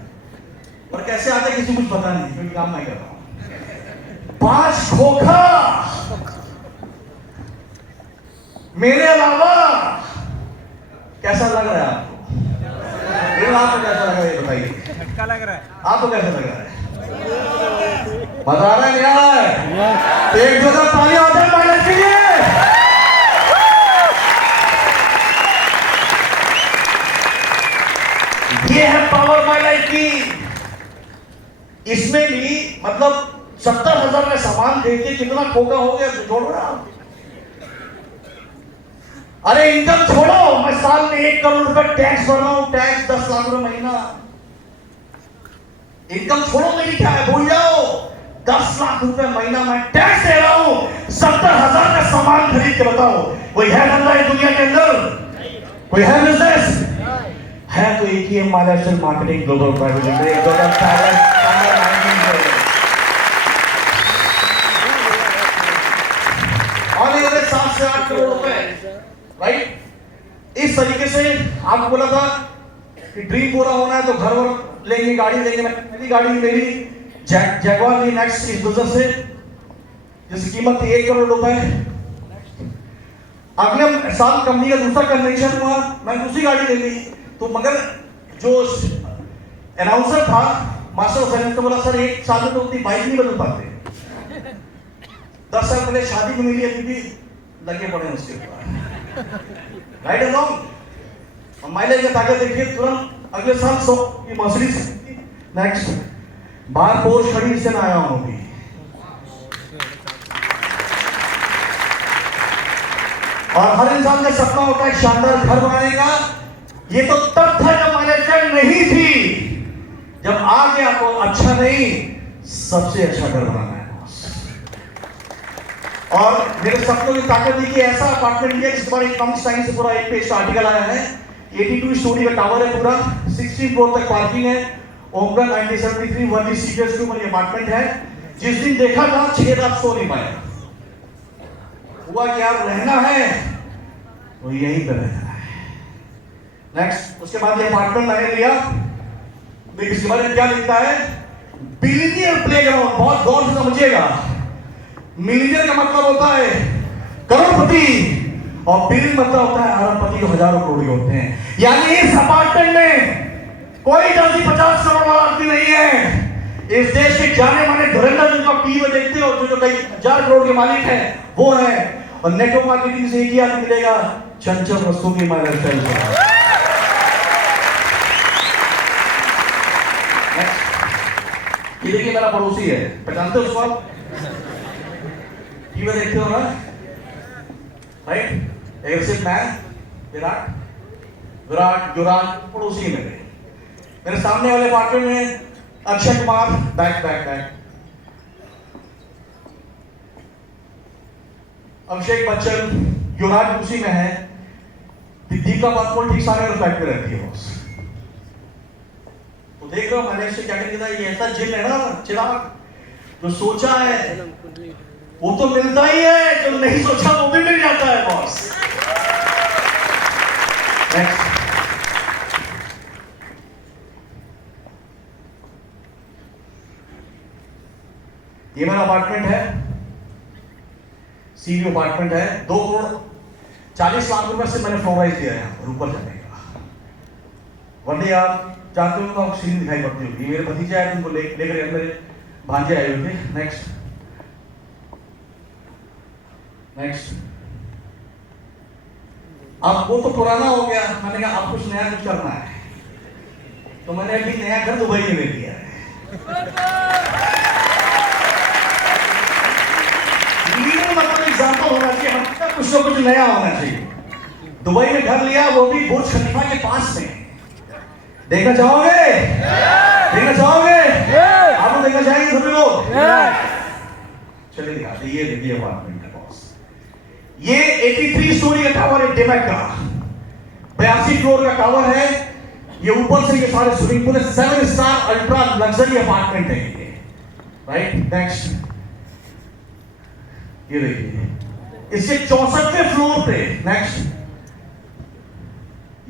और कैसे आता है किसी को कुछ पता नहीं, क्योंकि काम मैं कर रहा हूँ। 5 खोखा मेरे अलावा। कैसा लग रहा है आपको? आपको कैसा लग रहा है बताइए? झटका लग रहा है। आपको कैसा लग रहा है? मजा आ रहा है यार? एक जगह ताली आ जाए माइलेज के लिए। ये है पावर माइलेज की। इसमें भी मतलब 70,000 का सामान देके कितना खोखा हो गया, जोड़ रहा आप? अरे इनकम छोड़ो, मैं साल में 1 करोड़ रुपए टैक्स भर रहा हूं, टैक्स 10 लाख रुपए महीना। इनकम छोड़ो मेरी, क्या है भूल जाओ। 10 लाख रुपए महीना मैं टैक्स दे रहा हूं, 70,000 का सामान खरीद के बताओ, कोई है बंदा इस दुनिया के अंदर? कोई है बिजनेस? है तो एक ही है, mileage marketing global private limited. और ये 7 से 8 करोड़ रुपए, राइट? इस तरीके से आपको बोला था कि ड्रीम पूरा होना है तो घर वर लेंगे, गाड़ी लेंगे। पहली गाड़ी मेरी जैगवार ली नेक्स्ट इस बिजनेस से, जिसकी कीमत थी 1 करोड़ रुपए। अगले साल कंपनी का दूसरा कन्वेंशन हुआ, मैं दूसरी गाड़ी ले ली। तो मगर जो अनाउंसर था मास्टर साइंस, तो बोला सर 1 साल में तो उतनी बाइक नहीं बदल पाते। 10 साल पहले शादी में मिली, अभी भी लगे पड़े उसके ऊपर, राइट एंड रॉन्ग। माइलेज में ताकत देखिए, तुरंत अगले साल 100 की मर्सिडीज नेक्स्ट, बाहर पोर्श खड़ी से ना आया हूं अभी। और हर इंसान का सपना होता है शानदार घर बनाने का। ये तो तब था जब माइलेज नहीं थी, जब आ गया तो अच्छा नहीं, सबसे अच्छा घर बनाना है। और मेरे सपनों की ताकत थी कि ऐसा अपार्टमेंट लिया जिस पर इकोनॉमिक्स टाइम्स से पूरा एक पेज आर्टिकल आया है। 82 स्टोरी का टावर है पूरा, 16 फ्लोर तक पार्किंग है। ओमका 1973 वर्ली सीटर्स के ऊपर अपार्टमेंट है। जिस दिन देखा था 6 रात सो नहीं पाया, हुआ कि यार रहना है तो यहीं पे रहना है। नेक्स्ट, उसके बाद ये अपार्टमेंट मैंने लिया। देखिए इसके बारे में क्या लिखता है, बिलियनियर प्लेग्राउंड। बहुत गौर से समझिएगा, मिलियनियर का मतलब होता है करोड़पति, और बिलियन मतलब होता है अरबपति, जो हजारों करोड़ होते हैं। यानी इस अपार्टमेंट में कोई जल्दी 50 करोड़ वाला आदमी नहीं है। इस देश के जाने माने धुरंधर जिनको आप टीवी में देखते हो, जो कई 1000 करोड़ के मालिक हैं, वो है। और नेटवर्क मार्केटिंग से एक ही आदमी मिलेगा, चंचल रस्तोगी माइलेज स्टाइल। ये देखिए मेरा पड़ोसी है, पहचानते हो उसको आप? टीवी में देखते हो ना, राइट? एग्रेसिव मैन विराट पड़ोसी मेरे सामने वाले अपार्टमेंट में अक्षय कुमार, बैक अभिषेक बच्चन, युवराज उसी में है। दीपिका पादुकोण ठीक सामने वाले फ्लैट पे रहती है बॉस। तो देख रहे हो मैंने से क्या कहता है, ये ऐसा जिन है ना चिराग, जो सोचा है वो तो मिलता ही है, जो नहीं सोचा वो भी मिल जाता है बॉस। नेक्स्ट, ये मेरा अपार्टमेंट है, सीवी अपार्टमेंट है। 2 करोड़ 40 लाख रुपए से मैंने फ्लोराइज दिया है यहाँ पर ऊपर जाने का। वरना आप जानते हो तो सीन दिखाई पड़ती होगी। मेरे भतीजा है, तुमको लेकर मेरे भांजे आए हुए थे। नेक्स्ट, अब वो तो पुराना हो गया, मैंने कहा अब कुछ नया कुछ करना है, तो मैंने अभी नया घर दुबई में ले लिया है। मतलब एग्जाम्पल होना चाहिए। हम कुछ ना कुछ नया होना चाहिए। दुबई में घर लिया, वो भी बुर्ज खलीफा के पास में। देखना चाहोगे? देखना चाहोगे? आप लोग देखना चाहेंगे सभी लोग? चलिए दिखाते। ये देखिए अपार्टमेंट का बॉस। ये 83 स्टोरी का टावर है डेमैक का, 82 फ्लोर का टावर है। ये ऊपर से ये सारे swimming pool, 7 star ultra luxury apartment है ये, राइट। नेक्स्ट ये देखिए, इसके 64वें फ्लोर पे नेक्स्ट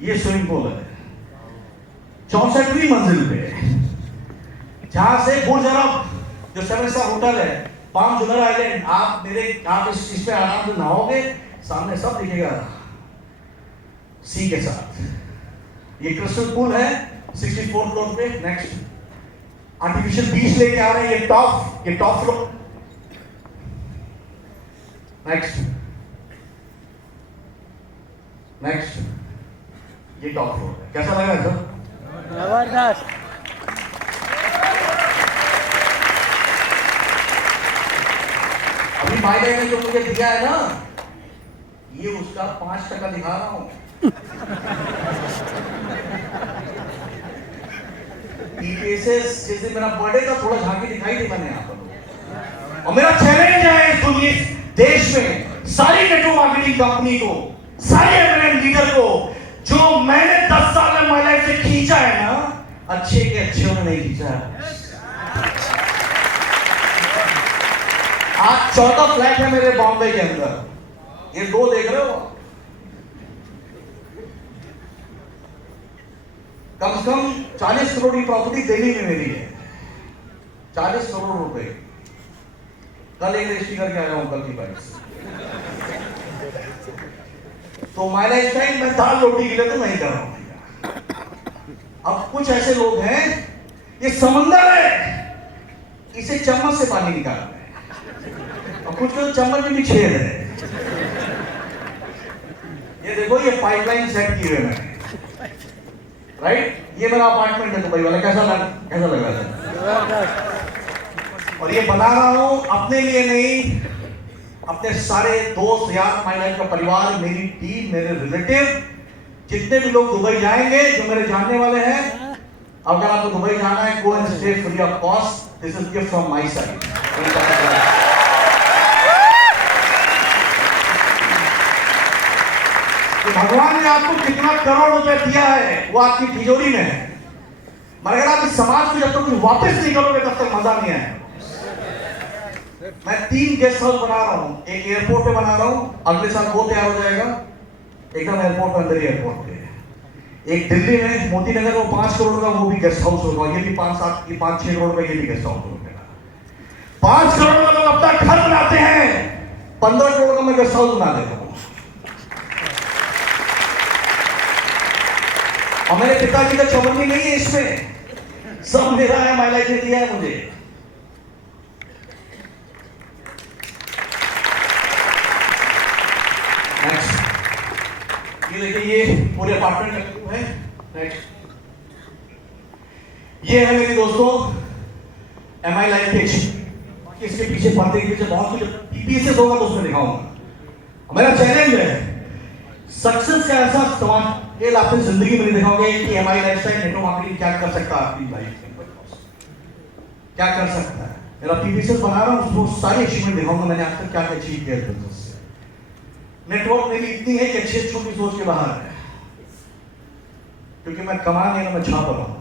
ये स्विमिंग पूल है, 64वीं मंजिल पे, जहां से बुर्ज अरब जो 7 स्टार होटल है, पाम जुमेरा आइलैंड, आप इस पे आराम से नहाओगे, सामने सब दिखेगा सी के साथ। ये क्रिस्टल पूल है 64 फ्लोर पे। नेक्स्ट आर्टिफिशियल बीच लेके आ रहे हैं, ये टॉप फ्लोर। नेक्स्ट ये टॉप फ्लोर है। कैसा लगा सर? जबरदस्त। अभी भाई ने जो मुझे दिया है ना, ये उसका 5% दिखा रहा हूं। जैसे मेरा बर्थडे था, थोड़ा झांकी दिखाई दी मैंने यहाँ पर। और मेरा चैलेंज है इस दुनिया देश में सारी नेटवर्क मार्केटिंग कंपनी को, सारे एमएलएम लीडर को, जो मैंने 10 साल में माई लाइफ से खींचा है ना, अच्छे के अच्छे उन्होंने नहीं खींचा है। आज 14 फ्लैट है मेरे बॉम्बे के अंदर, ये 2 देख रहे हो। कम से कम 40 करोड़ की प्रॉपर्टी दिल्ली में मेरी है, 40 करोड़ रुपए। कल एक रजिस्ट्री करके आया हूं, कल की बाइक से। तो माई लाइफ टाइम मैं दाल रोटी के लिए तो नहीं कर रहा हूं। अब कुछ ऐसे लोग हैं, ये समंदर है, इसे चम्मच से पानी निकाल रहे हैं, और कुछ लोग चम्मच में भी छेद है। ये देखो, ये पाइपलाइन सेट की हुई है मैंने, राइट। ये मेरा अपार्टमेंट है दुबई वाला। कैसा लग रहा है? और ये बना रहा हूं अपने लिए नहीं, अपने सारे दोस्त यार, माई लाइफ का परिवार, मेरी टीम, मेरे रिलेटिव, जितने भी लोग दुबई जाएंगे जो मेरे जानने वाले हैं। अगर आपको दुबई जाना है, go and stay free of cost. This is gift from my side. भगवान ने आपको कितना करोड़ रुपए दिया है वो आपकी तिजोरी में है, मगर अगर आप इस समाज को जब तक कुछ वापस नहीं करोगे तब तक मजा नहीं आएगा। मैं 3 गेस्ट हाउस बना रहा हूँ, एक एयरपोर्ट पे बना रहा हूँ, अगले साल वो तैयार हो जाएगा, एकदम एयरपोर्ट अंदर ही एयरपोर्ट पे। एक दिल्ली में मोती नगर में 5 करोड़ का वो भी गेस्ट हाउस होगा, ये भी 5-6 करोड़ का ये भी गेस्ट हाउस होगा। 5 करोड़ का लोग अपना घर बनाते हैं, 15 करोड़ का मैं गेस्ट हाउस बना देता हूँ। और मेरे पिताजी का चौबंदी नहीं है इसमें, सब मेरा है, माई लाइफ ने दिया है मुझे। नेक्स्ट ये देखिए, ये पूरे अपार्टमेंट का है। नेक्स्ट ये है मेरी दोस्तों एमआई लाइफ पेज। बाकी इसके पीछे पर्दे के पीछे बहुत कुछ पीपीएस होगा तो उसमें दिखाऊंगा। मेरा चैलेंज है सक्सेस का ऐसा समाज आपने जिंदगी में नहीं दिखाओगे कि एमआई लाइफस्टाइल नेटवर्क मार्केटिंग क्या कर सकता है आपकी लाइफ में, क्या कर सकता है। मेरा पीपीएस बना रहा हूं, उसको सारी अचीवमेंट दिखाऊंगा मैंने आज तक क्या क्या अचीव किया बिजनेस से। नेटवर्क मेरी इतनी है कि अच्छी छोटी सोच के बाहर है, क्योंकि मैं कमा नहीं ना, मैं छाप रहा हूं।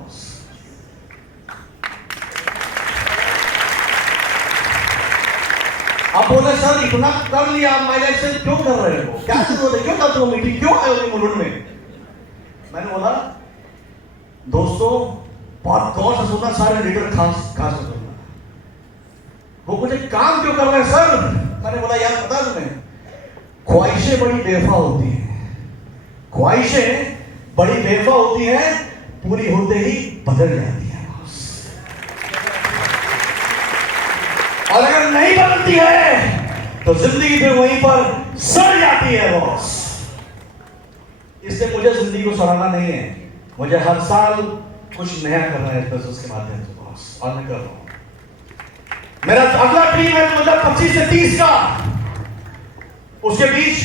आप बोले सर इतना कर लिया, आप माई लाइफ से क्यों कर रहे हो, क्या जरूरत है, क्यों करते हो मीटिंग, क्यों आए हो मुलुंड में? मैंने बोला दोस्तों बहुत गौर से सुनना, सारे लीडर खास से सुनना। वो मुझे काम क्यों कर रहे हैं सर? मैंने बोला यार पता तुम्हें, ख्वाहिशें बड़ी बेवफा होती हैं, ख्वाहिशें बड़ी बेवफा होती हैं, पूरी होते ही बदल जाती है। और अगर नहीं बदलती है तो जिंदगी पे वहीं पर सड़ जाती है बॉस। इसलिए मुझे जिंदगी को सड़ाना नहीं है, मुझे हर साल कुछ नया करना है बिजनेस के माध्यम से बॉस, और मैं कर रहा हूं। मेरा अगला ड्रीम है 2025 से 30 का उसके बीच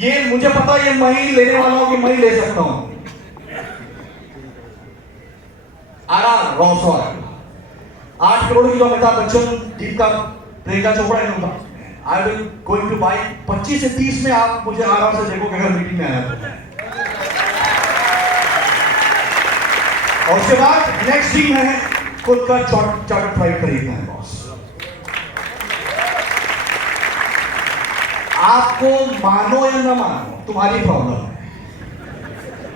ये मुझे पता ये मैं ही लेने वाला हूं कि मैं ही ले सकता हूं। आराम रॉस रॉयल 8 करोड़ की जो अमिताभ बच्चन टीम का प्रियंका चोपड़ा ने होगा, I will going two by 25 से 30 में आप मुझे आराम से देखोगे अगर मीटिंग में आया तो। और उसके बाद नेक्स्ट टीम है खुद का चार्टर्ड फ्लाइट खरीदना है बॉस। आपको मानो या ना मानो तुम्हारी प्रॉब्लम है,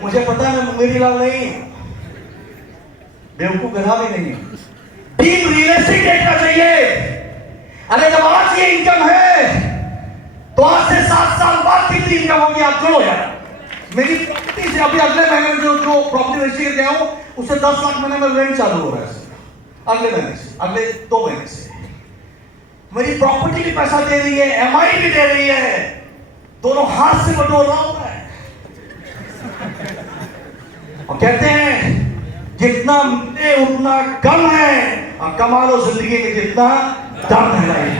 मुझे पता है मैं मुंगेरी लाल नहीं, बेवकूफ गधा भी नहीं। टीम रियलिस्टिक देखना चाहिए। अरे जब आज ये इनकम है तो आज से 7 साल बाद कितनी इनकम होगी आप जोड़ो यार। मेरी प्रॉपर्टी से अभी अगले महीने जो प्रॉपर्टी रजिस्ट्री करके आया हूं उससे 10 लाख महीने में रेंट चालू हो रहा है अगले महीने से, अगले 2 महीने से। मेरी प्रॉपर्टी भी पैसा दे रही है, एमआई भी दे रही है, दोनों हाथ से बटोर रहा हूं मैं। और कहते हैं जितना मिले उतना कम है, और कमा लो जिंदगी में जितना दम है लाइफ।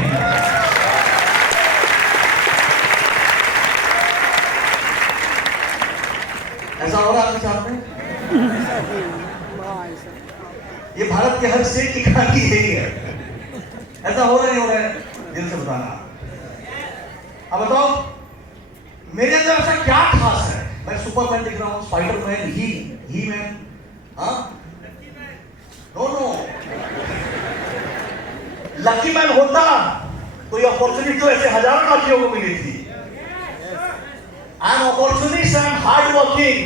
ऐसा हो रहा है आपके साथ में? ये भारत के हर स्टेट की कहानी यही है। ऐसा हो रहा नहीं हो रहा है? दिल से बताना। अब बताओ मेरे अंदर ऐसा क्या खास है? मैं सुपरमैन दिख रहा हूं, स्पाइडरमैन, ही मैन, हाँ? नो लकी मैन होता तो ये अपॉर्चुनिटी तो ऐसे हजारों लड़कियों को मिली थी। I am opportunist, I am hard working,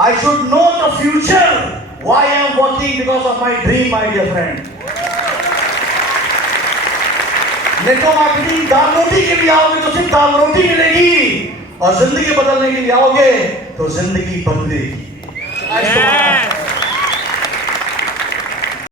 I should know the future, why I am working because of my dream my dear friend. Network marketing दाल रोटी के लिए आओगे तो सिर्फ दाल रोटी मिलेगी, और जिंदगी बदलने के लिए आओगे तो जिंदगी बदलेगी।